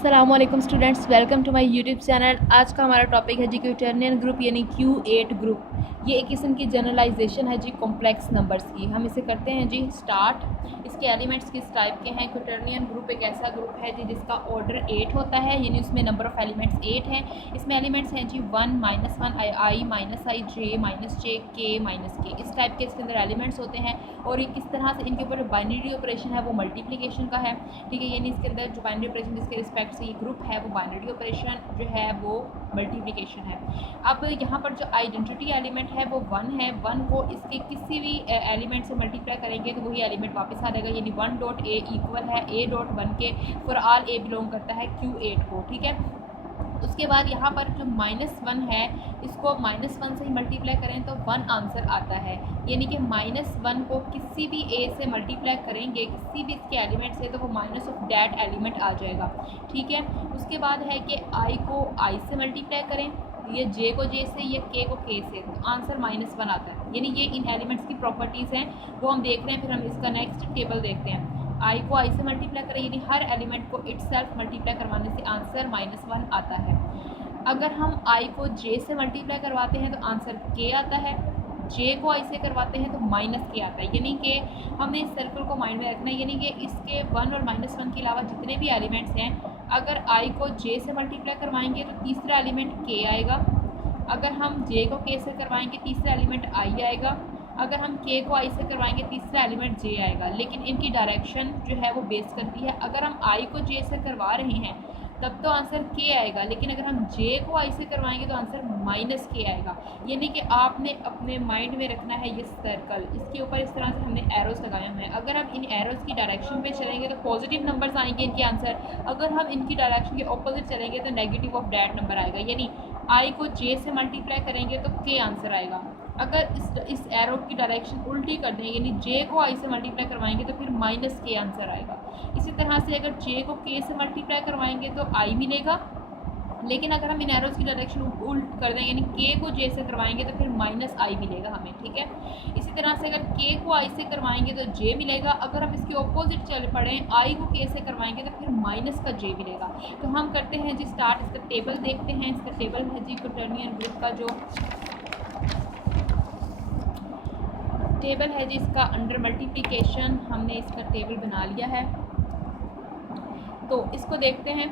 अस्सलामुअलैकुम students, welcome to my YouTube channel. आज का हमारा टॉपिक है जी क्यूटर्नियन ग्रुप यानी Q8 ग्रुप। ये एक किस्म की जनरलाइजेशन है जी कॉम्प्लेक्स नंबर्स की। हम इसे करते हैं जी स्टार्ट। इसके एलिमेंट्स किस टाइप के हैं? क्यूटर्नियन ग्रुप एक ऐसा ग्रुप है जी जिसका ऑर्डर 8 होता है, यानी उसमें नंबर ऑफ़ एलिमेंट्स 8 हैं। इसमें एलिमेंट्स हैं जी 1, -1, i, -i, j, -j, k, -k। इस टाइप के इसके अंदर एलिमेंट्स होते हैं। और ये किस तरह से इनके ऊपर बाइनरी ऑपरेशन है वो मल्टीप्लिकेशन का है, ठीक है। यानी इसके अंदर जो बाइनरी ऑपरेशन जिसके रिस्पेक्ट से ये ग्रुप है वो बाइनरी ऑपरेशन जो है वो मल्टीप्लिकेशन है। अब यहाँ पर जो आइडेंटिटी एलिमेंट है वो 1 है। 1 को इसके किसी भी एलिमेंट से मल्टीप्लाई करेंगे तो वही एलिमेंट वापस आ जाएगा, यानी 1 डॉट ए इक्वल है a डॉट 1 के फॉर ऑल ए बिलोंग करता है Q8 को, ठीक है। उसके बाद यहाँ पर जो -1 है इसको -1 से ही मल्टीप्लाई करें तो 1 आंसर आता है, यानी कि -1 को किसी भी a से मल्टीप्लाई करेंगे किसी भी इसके एलिमेंट से तो वो माइनस ऑफ डैट एलिमेंट आ जाएगा, ठीक है। उसके बाद है कि i को i से मल्टीप्लाई करें, ये j को j से, ये k को k से, तो आंसर -1 आता है। यानी ये इन एलिमेंट्स की प्रॉपर्टीज़ हैं वो हम देख रहे हैं। फिर हम इसका नेक्स्ट टेबल देखते हैं। i को i से मल्टीप्लाई करें, यानी हर एलिमेंट को इटसेल्फ मल्टीप्लाई करवाने से आंसर -1 आता है। अगर हम i को j से मल्टीप्लाई करवाते हैं तो आंसर k आता है, j को i से करवाते हैं तो -k आता है। यानी कि हमने इस सर्कल को माइंड में रखना है, यानी कि इसके 1 और -1 के अलावा जितने भी एलिमेंट्स हैं अगर i को j से मल्टीप्लाई करवाएंगे तो तीसरा एलिमेंट k आएगा। अगर हम j को k से करवाएंगे तीसरा एलिमेंट i आएगा। अगर हम k को i से करवाएंगे तीसरा एलिमेंट j आएगा। लेकिन इनकी डायरेक्शन जो है वो बेस करती है। अगर हम i को j से करवा रहे हैं तब तो आंसर k आएगा, लेकिन अगर हम j को i से करवाएंगे तो आंसर -k आएगा। यानी कि आपने अपने माइंड में रखना है ये सर्कल, इसके ऊपर इस तरह से हमने एरोस लगाए हुए हैं। अगर हम इन एरोस की डायरेक्शन पे चलेंगे तो पॉजिटिव नंबर्स आएंगे इनके आंसर। अगर हम इनकी डायरेक्शन के ऑपोजिट चलेंगे तो नेगेटिव ऑफ डैट नंबर आएगा। यानी i को j से मल्टीप्लाई करेंगे तो k आंसर आएगा। अगर इस एरो की डायरेक्शन उल्टी कर दें, यानी j को i से मल्टीप्लाई करवाएंगे तो फिर -k आंसर आएगा। इसी तरह से अगर j को k से मल्टीप्लाई करवाएंगे तो i मिलेगा, लेकिन अगर हम इन एरोस की डायरेक्शन उल्ट कर दें, यानी k को j से करवाएंगे तो फिर -i मिलेगा हमें, ठीक है। इसी तरह से अगर k को i से करवाएंगे तो j मिलेगा। अगर हम इसके ऑपोजिट चल पड़े, i को k से करवाएंगे तो फिर माइनस का j मिलेगा। तो हम करते हैं जी स्टार्ट। इसका टेबल देखते हैं। इसका टेबल है जी क्यूटर्नियन ग्रुप का जो टेबल है जी इसका अंडर मल्टीप्लिकेशन हमने इसका टेबल बना लिया है। तो इसको देखते हैं।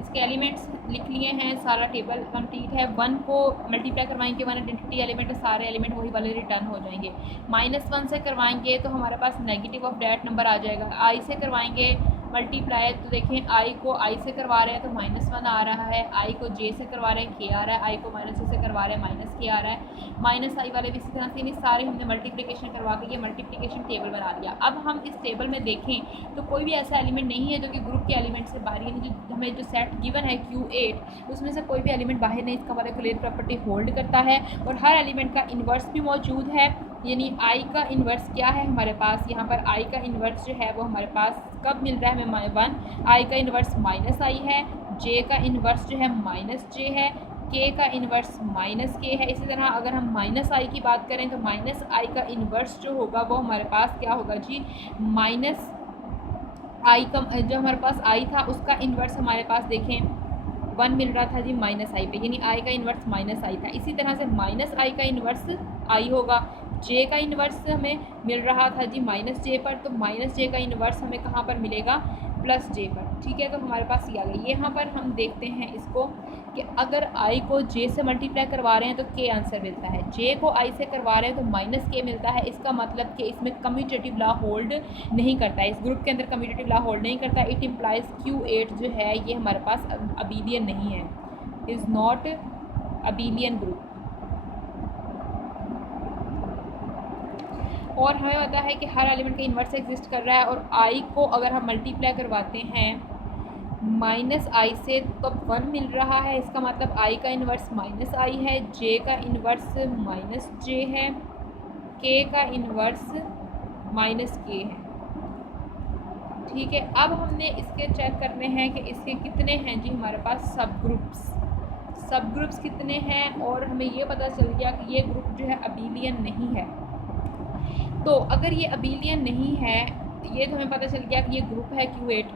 इसके एलिमेंट्स लिख लिए हैं, सारा टेबल कंप्लीट है। 1 को मल्टीप्लाई करवाएंगे 1 आइडेंटिटी एलिमेंट है, सारे एलिमेंट वही वाले रिटर्न हो जाएंगे। -1 से करवाएंगे तो हमारे पास नेगेटिव ऑफ डैट नंबर आ जाएगा। i से करवाएंगे मल्टीप्लाई तो देखें i को i से करवा रहे हैं तो -1 आ रहा है, i को j से करवा रहे हैं k आ रहा है, i को -j से करवा रहे हैं -k आ रहा है, -i वाले भी इसी तरह से। नहीं सारे हमने मल्टीप्लिकेशन करवा के ये मल्टीप्लिकेशन टेबल बना लिया। अब हम इस टेबल में देखें तो कोई भी ऐसा एलिमेंट नहीं है जो कि ग्रुप के एलिमेंट से बाहर, यानी जो हमें जो सेट गिवन है Q8 उसमें से कोई भी एलिमेंट बाहर नहीं। इसका मतलब क्लियर प्रॉपर्टी होल्ड करता है और हर एलिमेंट का इन्वर्स भी मौजूद है। यानी i का इन्वर्स क्या है हमारे पास, यहाँ पर i का इन्वर्स जो है वो हमारे पास कब मिल रहा है हमें 1, i का इन्वर्स -i है, j का इन्वर्स जो है -j है, k का इन्वर्स -k है। इसी तरह अगर हम -i की बात करें तो -i का इन्वर्स जो होगा वो हमारे पास क्या होगा जी, -i का जो हमारे पास i था उसका इन्वर्स हमारे पास देखें 1 मिल रहा था जी -i पे, यानी i का इन्वर्स -i था। इसी तरह से -i का इन्वर्स i होगा। j का इन्वर्स हमें मिल रहा था जी -j पर, तो -j का इन्वर्स हमें कहाँ पर मिलेगा, +j पर, ठीक है। तो हमारे पास ये आ गई। यहाँ पर हम देखते हैं इसको कि अगर i को j से मल्टीप्लाई करवा रहे हैं तो k आंसर मिलता है, j को i से करवा रहे हैं तो -k मिलता है। इसका मतलब कि इसमें कम्यूटेटिव लॉ होल्ड नहीं करता है, इस ग्रुप के अंदर कम्यूटेटिव लॉ होल्ड नहीं करता। इट इम्प्लाइज Q8 जो है ये हमारे पास अबेलियन नहीं है, इज़ नॉट अबेलियन ग्रुप। और हमें पता है कि हर एलिमेंट का इन्वर्स एग्जिस्ट कर रहा है। और i को अगर हम मल्टीप्लाई करवाते हैं -i से तो 1 मिल रहा है, इसका मतलब i का इन्वर्स -i है, j का इन्वर्स -j है, k का इन्वर्स -k है, ठीक है। अब हमने इसके चेक करने हैं कि इसके कितने हैं जी हमारे पास सब ग्रुप्स कितने हैं। और हमें ये पता चल गया कि ये ग्रुप जो है अबेलियन नहीं है। तो अगर ये अबेलियन नहीं है, ये तो हमें पता चल गया कि ये ग्रुप है Q8।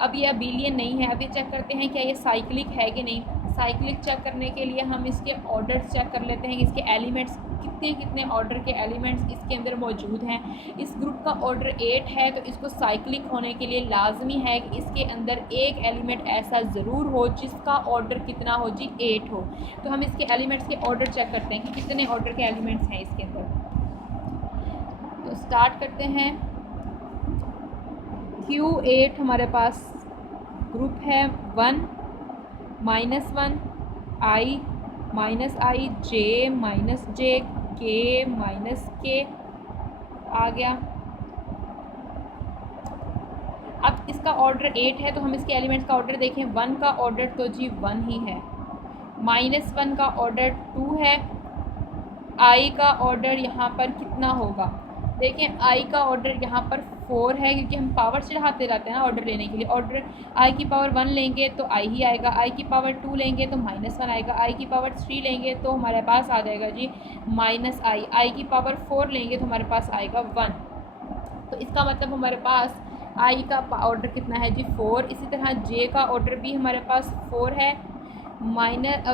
अब ये अबेलियन नहीं है। अब ये चेक करते हैं क्या ये साइक्लिक है कि नहीं। साइक्लिक चेक करने के लिए हम इसके ऑर्डर्स चेक कर लेते हैं कि इसके एलिमेंट्स कितने कितने ऑर्डर के एलिमेंट्स इसके अंदर मौजूद हैं। इस ग्रुप का ऑर्डर 8 है, तो इसको साइक्लिक होने के लिए लाजमी है कि इसके अंदर एक एलिमेंट ऐसा ज़रूर हो जिसका ऑर्डर कितना हो जी 8 हो। तो हम इसके एलिमेंट्स के ऑर्डर चेक करते हैं कि कितने ऑर्डर के एलिमेंट्स हैं इसके अंदर। तो स्टार्ट करते हैं। Q8 हमारे पास ग्रुप है 1 -1 I -I J -J K -K आ गया। अब इसका ऑर्डर 8 है, तो हम इसके एलिमेंट्स का ऑर्डर देखें। 1 का ऑर्डर तो जी 1 ही है, -1 का ऑर्डर 2 है, I का ऑर्डर यहाँ पर कितना होगा। देखें I का ऑर्डर यहाँ पर 4 है, क्योंकि हम पावर चढ़ाते रहते हैं ना ऑर्डर लेने के लिए। ऑर्डर I की पावर 1 लेंगे तो I ही आएगा, I की पावर 2 लेंगे तो -1 आएगा, I की पावर 3 लेंगे तो हमारे पास आ जाएगा जी -I, I की पावर 4 लेंगे तो हमारे पास आएगा 1। तो इसका मतलब हमारे पास I का ऑर्डर कितना है जी 4। इसी तरह J का ऑर्डर भी हमारे पास 4 है,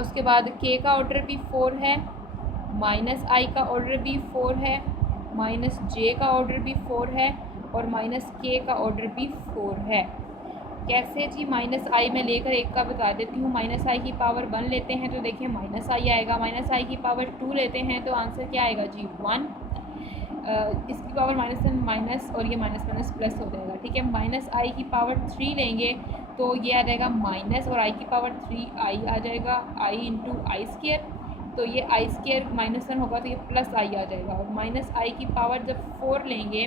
उसके बाद K का ऑर्डर भी 4 है, -I का ऑर्डर भी 4 है, -J का ऑर्डर भी 4 है और -K का ऑर्डर भी 4 है। कैसे जी -I में लेकर एक का बता देती हूँ। -I की पावर 1 लेते हैं तो देखिए -I आएगा, -I की पावर 2 लेते हैं तो आंसर क्या आएगा जी 1। इसकी पावर -1 माइनस और ये माइनस प्लस हो जाएगा, ठीक है। -I की पावर 3 लेंगे तो ये आ जाएगा माइनस और I की पावर 3 I आ जाएगा, I इंटू आई स्क्र। तो ये I स्क्र -1 होगा तो ये प्लस I आ जाएगा। और -I की पावर जब 4 लेंगे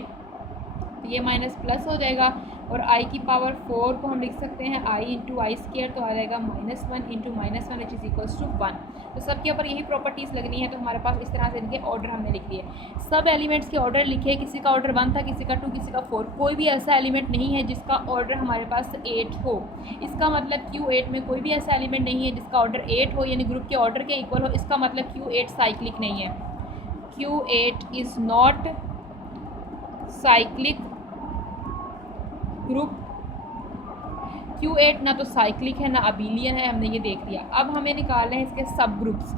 तो ये माइनस प्लस हो जाएगा और I की पावर 4 को हम लिख सकते हैं I इंटू आई स्क्र, तो आ जाएगा -1 into -1 which is equals to 1। तो सब के ऊपर यही प्रॉपर्टीज़ लगनी है। तो हमारे पास इस तरह से इनके ऑर्डर हमने लिख लिए। सब एलिमेंट्स के ऑर्डर लिखे, किसी का ऑर्डर 1 था, किसी का 2, किसी का 4। कोई भी ऐसा एलिमेंट नहीं है जिसका ऑर्डर हमारे पास 8 हो। इसका मतलब Q8 में कोई भी ऐसा एलिमेंट नहीं है जिसका ऑर्डर 8 हो, यानी ग्रुप के ऑर्डर के इक्वल हो। इसका मतलब Q8 साइक्लिक नहीं है। Q8 is not cyclic group. Q8 ना तो साइक्लिक है ना अबेलियन है, हमने ये देख लिया। अब हमें निकालना है इसके सब ग्रुप्स।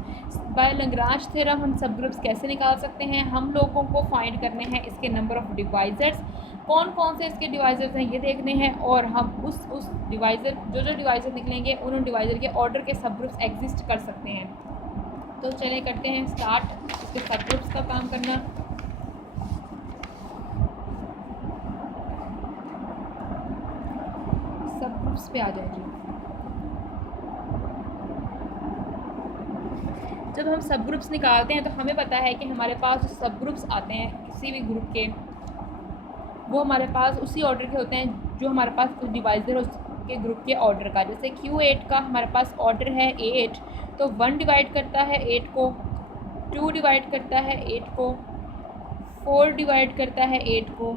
बाय लैग्रांज थ्योरम हम सब ग्रुप्स कैसे निकाल सकते हैं। हम लोगों को फाइंड करने हैं इसके नंबर ऑफ़ डिवाइज़र्स, कौन कौन से इसके डिवाइज़र्स हैं ये देखने हैं। और हम उस डिवाइज़र जो डिवाइज़र निकलेंगे उन डिवाइज़र के ऑर्डर के सब ग्रुप्स एग्जिस्ट कर सकते हैं। तो चले करते हैं स्टार्ट इसके सब ग्रुप्स का काम करना। सब ग्रुप्स पे आ जाएंगे। जब हम सब ग्रुप्स निकालते हैं तो हमें पता है कि हमारे पास जो सब ग्रुप्स आते हैं किसी भी ग्रुप के, वो हमारे पास उसी ऑर्डर के होते हैं जो हमारे पास कुछ डिवाइज़र उसके ग्रुप के ऑर्डर का। जैसे Q8 का हमारे पास ऑर्डर है 8, तो 1 डिवाइड करता है 8 को, 2 डिवाइड करता है 8 को, 4 डिवाइड करता है 8 को,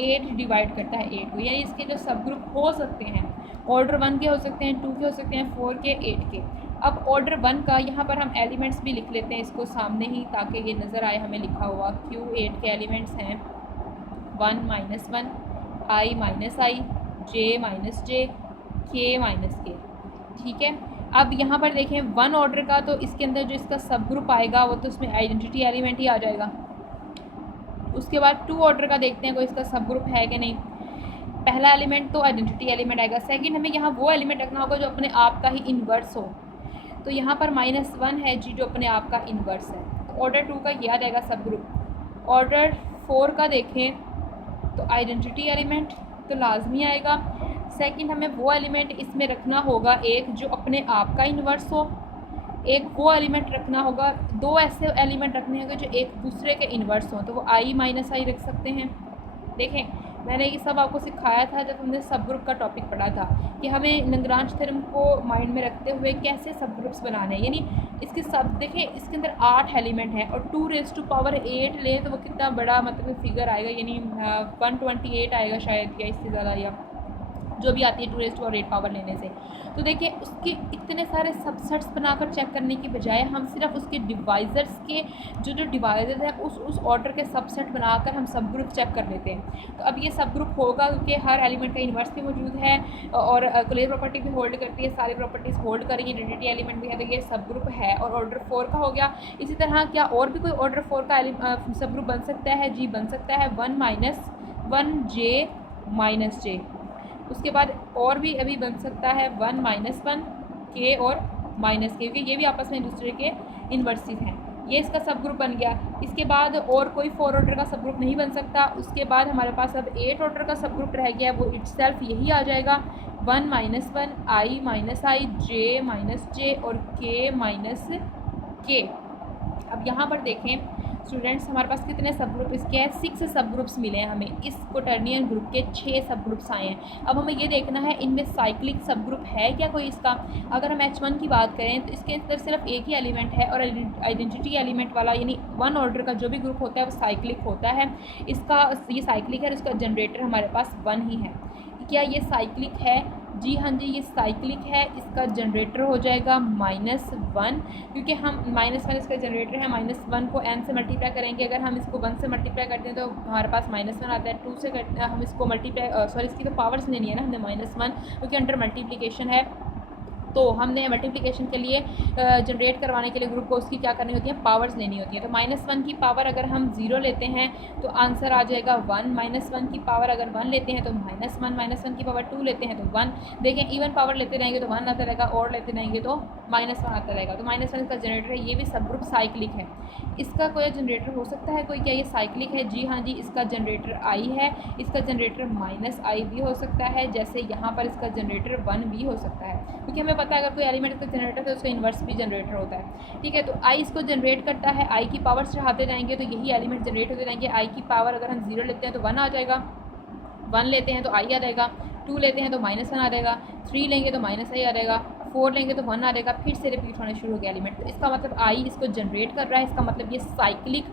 8 डिवाइड करता है 8 को। यानी इसके जो सब ग्रुप हो सकते हैं ऑर्डर 1 के हो सकते हैं, 2 के हो सकते हैं, 4 के, 8 के। अब ऑर्डर 1 का यहाँ पर हम एलिमेंट्स भी लिख लेते हैं इसको सामने ही, ताकि ये नज़र आए हमें लिखा हुआ। Q8 के एलिमेंट्स हैं 1 -1 I -I J -J K -K, ठीक है। अब यहाँ पर देखें 1 ऑर्डर का, तो इसके अंदर जो इसका सब ग्रुप आएगा वो तो इसमें आइडेंटिटी एलिमेंट ही आ जाएगा। उसके बाद 2 ऑर्डर का देखते हैं कोई इसका सब ग्रुप है कि नहीं। पहला एलिमेंट तो आइडेंटिटी एलिमेंट आएगा। सेकंड हमें यहाँ वो एलिमेंट रखना होगा जो अपने आप का ही इन्वर्स हो। तो यहाँ पर -1 है जी जो अपने आप का इन्वर्स है, तो ऑर्डर 2 का ये आ जाएगा सब ग्रुप। ऑर्डर 4 का देखें तो आइडेंटिटी एलिमेंट तो लाजमी आएगा। सेकंड हमें वो एलिमेंट इसमें रखना होगा एक जो अपने आप का इन्वर्स हो, एक वो एलिमेंट रखना होगा, 2 ऐसे एलिमेंट रखने होंगे जो एक दूसरे के इन्वर्स हों, तो वो I -I रख सकते हैं। देखें मैंने ये सब आपको सिखाया था जब हमने सब ग्रुप का टॉपिक पढ़ा था कि हमें लैग्रांज थ्योरम को माइंड में रखते हुए कैसे सब ग्रुप्स बनाने हैं। यानी इसके सब देखें इसके अंदर 8 एलिमेंट हैं और 2⁸8 ले तो वो कितना बड़ा मतलब फिगर आएगा, यानी 128 आएगा शायद या इससे ज़्यादा, या जो भी आती है 2 रेज़ टू 8 पावर लेने से। तो देखिए उसके इतने सारे सबसेट्स बनाकर चेक करने की बजाय हम सिर्फ उसके डिवाइज़र्स के जो डिवाइज़र्स है उस ऑर्डर के सबसेट बनाकर हम सब ग्रुप चेक कर लेते हैं। तो अब ये सब ग्रुप होगा क्योंकि हर एलिमेंट का इन्वर्स भी मौजूद है और क्लियर प्रॉपर्टी भी होल्ड करती है, सारी प्रॉपर्टीज़ होल्ड करेंगी, आइडेंटिटी एलिमेंट भी है, तो ये सब ग्रुप है और ऑर्डर 4 का हो गया। इसी तरह क्या और भी कोई ऑर्डर 4 का सब ग्रुप बन सकता है? जी बन सकता है 1 - 1 j - j। उसके बाद और भी अभी बन सकता है 1 - 1 k और माइनस k, क्योंकि ये भी आपस में एक दूसरे के इन्वर्सिव हैं। ये इसका सब ग्रुप बन गया। इसके बाद और कोई 4 ऑर्डर का सब ग्रुप नहीं बन सकता। उसके बाद हमारे पास अब 8 ऑर्डर का सब ग्रुप रह गया, वो इटसेल्फ यही आ जाएगा 1 - 1 i - i j - j और k - k। अब यहाँ पर देखें स्टूडेंट्स हमारे पास कितने सब ग्रुप इसके हैं? 6 सब ग्रुप्स मिले हैं हमें। इस क्वोटर्नियन ग्रुप के 6 सब ग्रुप्स आए हैं। अब हमें ये देखना है इनमें साइक्लिक सब ग्रुप है क्या कोई इसका। अगर हम H1 की बात करें तो इसके अंदर सिर्फ एक ही एलिमेंट है और आइडेंटिटी एलिमेंट वाला यानी 1 ऑर्डर का जो भी ग्रुप होता है वो साइक्लिक होता है। इसका ये साइक्लिक है और इसका जनरेटर हमारे पास 1 ही है। क्या ये साइक्लिक है? जी हाँ जी, ये साइक्लिक है। इसका जनरेटर हो जाएगा -1, क्योंकि हम -1 इसका जनरेटर है। -1 को n से मल्टीप्लाई करेंगे। अगर हम इसको 1 से मल्टीप्लाई करते हैं तो हमारे पास -1 आता है। 2 से करते हैं हम इसको मल्टीप्लाई इसकी तो पावर्स लेनी है ना हमने -1, क्योंकि अंडर मल्टीप्लिकेशन है। तो हमने मल्टीप्लिकेशन के लिए जनरेट करवाने के लिए ग्रुप को उसकी क्या करनी होती है? पावर्स लेनी होती है। तो -1 की पावर अगर हम 0 लेते हैं तो आंसर आ जाएगा 1। -1 की पावर अगर 1 लेते हैं तो -1 -1 की पावर 2 लेते हैं तो 1। देखें इवन पावर लेते रहेंगे तो 1 आता रहेगा और लेते रहेंगे तो -1 आता रहेगा। तो -1 इसका जनरेटर है। ये भी सब ग्रुप साइक्लिक है। इसका कोई जनरेटर हो सकता है कोई? क्या ये साइक्लिक है? जी हाँ जी, इसका जनरेटर i है। इसका जनरेटर -i भी हो सकता है, जैसे यहाँ पर इसका जनरेटर 1 भी हो सकता है, क्योंकि हमें पता है अगर कोई एलिमेंट इसका जनरेटर है तो उसका इन्वर्स भी जनरेटर होता है। ठीक है, तो i इसको जनरेट करता है। i की पावर चढ़ाते जाएंगे तो यही एलिमेंट जनरेट होते जाएंगे। i की पावर अगर हम 0 लेते हैं तो 1 आ जाएगा, 1 लेते हैं तो i आ जाएगा, 2 लेते हैं तो -1 आ जाएगा, 3 लेंगे तो -i आ जाएगा, 4 लेंगे तो 1 आ जाएगा, फिर से रिपीट होने शुरू हो गया एलिमेंट। तो इसका मतलब i इसको जनरेट कर रहा है। इसका मतलब ये साइक्लिक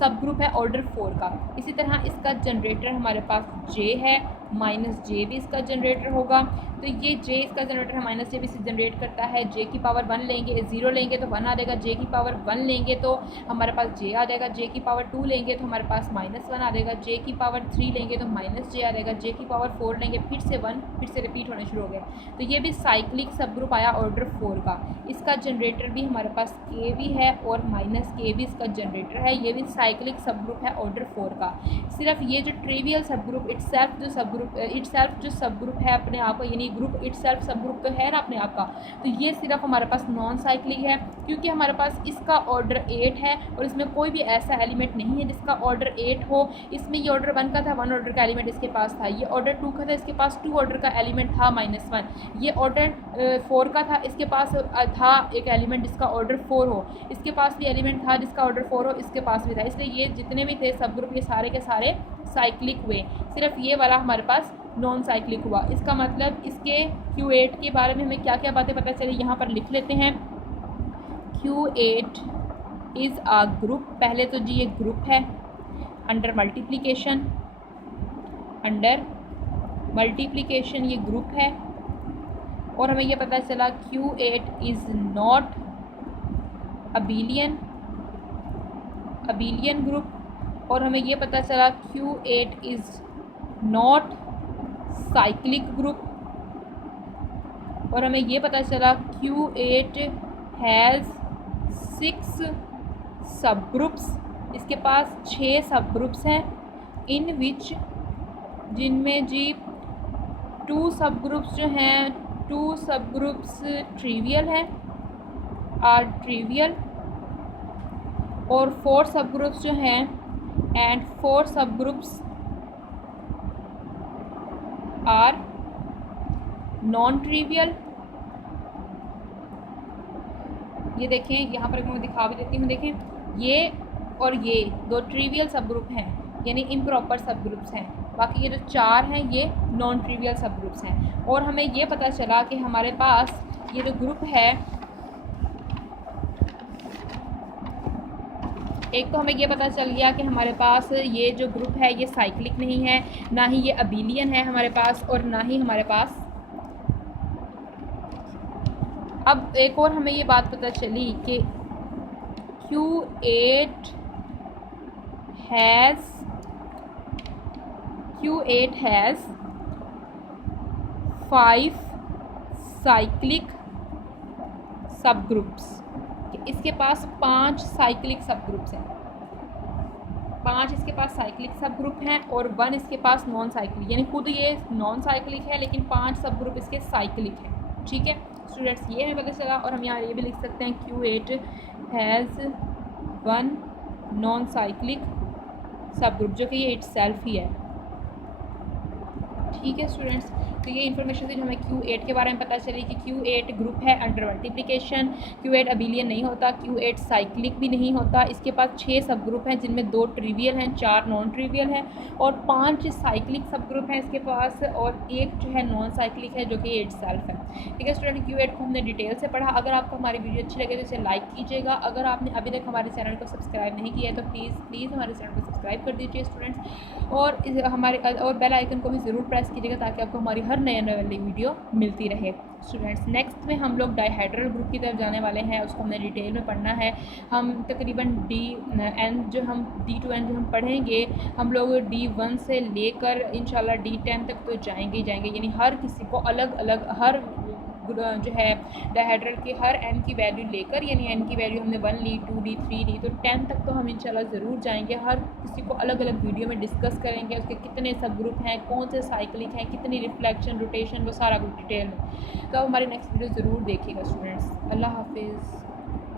सब ग्रुप है ऑर्डर 4 का। इसी तरह इसका जनरेटर हमारे पास j है, -j भी इसका जनरेटर होगा। तो ये j इसका जनरेटर है, -j भी इसे जनरेट करता है। j की पावर 1 लेंगे, 0 लेंगे तो 1 आ जाएगा, j की पावर 1 लेंगे तो हमारे पास j आ जाएगा, j की पावर 2 लेंगे तो हमारे पास -1 आ जाएगा, j की पावर 3 लेंगे तो -j आ जाएगा, j की पावर 4 लेंगे फिर से 1, फिर से रिपीट होने शुरू हो गए। तो ये भी साइक्लिक सब ग्रुप आया ऑर्डर 4 का। इसका जनरेटर भी हमारे पास k भी है और -k भी इसका जनरेटर है। ये भी साइक्लिक सब ग्रुप है ऑर्डर 4 का। सिर्फ ये जो ट्रिवियल सब ग्रुप इटसेल्फ जो सब ग्रुप है अपने आप का, यानी ग्रुप इटसेल्फ सब ग्रुप तो है ना अपने आप का, तो ये सिर्फ हमारे पास नॉन साइक्लिक है, क्योंकि हमारे पास इसका ऑर्डर 8 है और इसमें कोई भी ऐसा एलिमेंट नहीं है जिसका ऑर्डर 8 हो। इसमें ये ऑर्डर 1 का था, 1 ऑर्डर का एलिमेंट इसके पास था। ये ऑर्डर 2 का था, इसके पास 2 ऑर्डर का एलिमेंट था -1। ये ऑर्डर 4 का था, इसके पास था एक एलिमेंट जिसका ऑर्डर 4 हो। इसके पास भी एलिमेंट था जिसका ऑर्डर 4 हो, इसके पास भी था। इसलिए ये जितने भी थे सब ग्रुप ये सारे के सारे साइक्लिक हुए। सिर्फ ये वाला हमारे पास नॉन साइक्लिक हुआ। इसका मतलब इसके Q8 के बारे में हमें क्या क्या बातें पता चली यहाँ पर लिख लेते हैं। Q8 is a group. पहले तो जी ये ग्रुप है अंडर मल्टीप्लिकेशन ये ग्रुप है। और हमें ये पता चला Q8 is not abelian group. और हमें ये पता चला Q8 is not cyclic group. और हमें ये पता चला Q8 हैज़ 6 सब ग्रुप्स। इसके पास 6 सब ग्रुप्स हैं इन विच, जिनमें जी 2 सब ग्रुप्स जो हैं 2 सब ग्रुप्स ट्रिवियल हैं आर ट्रिवियल, और 4 सब ग्रुप्स जो हैं एंड 4 सब ग्रुप्स आर नॉन ट्रिवियल। ये देखें यहाँ पर मैं दिखा भी देती हूँ। देखें ये और ये 2 ट्रिवियल सब ग्रुप हैं, यानी इम्प्रॉपर सब ग्रुप्स हैं। बाकी ये जो 4 हैं ये नॉन ट्रिवियल सब ग्रुप्स हैं। और हमें ये पता चला कि हमारे पास ये जो ग्रुप है एक तो हमें ये पता चल गया कि हमारे पास ये जो ग्रुप है ये साइक्लिक नहीं है, ना ही ये अबेलियन है हमारे पास, और ना ही हमारे पास। अब एक और हमें ये बात पता चली कि Q8 हैज़ 5 साइक्लिक सब ग्रुप्स। इसके पास 5 साइक्लिक सब ग्रुप्स हैं, 5 इसके पास साइक्लिक सब ग्रुप हैं और 1 इसके पास नॉन साइक्लिक, यानी खुद ये नॉन साइक्लिक है लेकिन 5 सब ग्रुप इसके साइक्लिक हैं। ठीक है स्टूडेंट्स, ये हमें पता चला। और हम यहाँ ये भी लिख सकते हैं Q8 हैज़ 1 नॉन साइक्लिक सब ग्रुप, जो कि ये इटसेल्फ ही है। ठीक है स्टूडेंट्स, तो ये इन्फॉर्मेशन थी जो हमें Q8 के बारे में पता चली कि Q8 ग्रुप है अंडर मल्टीप्लिकेशन, Q8 अबेलियन नहीं होता, Q8 साइक्लिक भी नहीं होता। इसके पास 6 सब ग्रुप हैं जिनमें 2 ट्रिवियल हैं, 4 नॉन ट्रिवियल हैं और 5 साइक्लिक सब ग्रुप हैं इसके पास, और 1 जो है नॉन साइक्लिक है जो कि इटसेल्फ है। ठीक है स्टूडेंट, Q8 को हमने डिटेल से पढ़ा। अगर आपको हमारी वीडियो अच्छी लगे तो इसे लाइक कीजिएगा। अगर आपने अभी तक हमारे चैनल को सब्सक्राइब नहीं किया है तो प्लीज़ हमारे चैनल को सब्सक्राइब कर दीजिए स्टूडेंट्स, और हमारे बेल आइकन को भी ज़रूर प्रेस कीजिएगा ताकि आपको हमारी हर नए वाली वीडियो मिलती रहे। स्टूडेंट्स, नेक्स्ट में हम लोग डाइहाइड्रल ग्रुप की तरफ जाने वाले हैं, उसको हमने डिटेल में पढ़ना है। हम तकरीबन D2N जो हम पढ़ेंगे, हम लोग D1 से लेकर इंशाल्लाह D10 तक तो जाएंगे, यानी हर किसी को अलग अलग हर जो है डाइहाइड्रल के हर n की वैल्यू लेकर, यानी n की वैल्यू हमने 1 ली, 2 ली, 3 ली, तो 10 तक तो हम इंशाल्लाह ज़रूर जाएंगे। हर किसी को अलग अलग वीडियो में डिस्कस करेंगे, उसके कितने सब ग्रुप हैं, कौन से साइक्लिक हैं, कितनी रिफ्लेक्शन, रोटेशन, वो सारा कुछ डिटेल में। तो हमारी नेक्स्ट वीडियो ज़रूर देखिएगा स्टूडेंट्स। अल्लाह हाफिज़।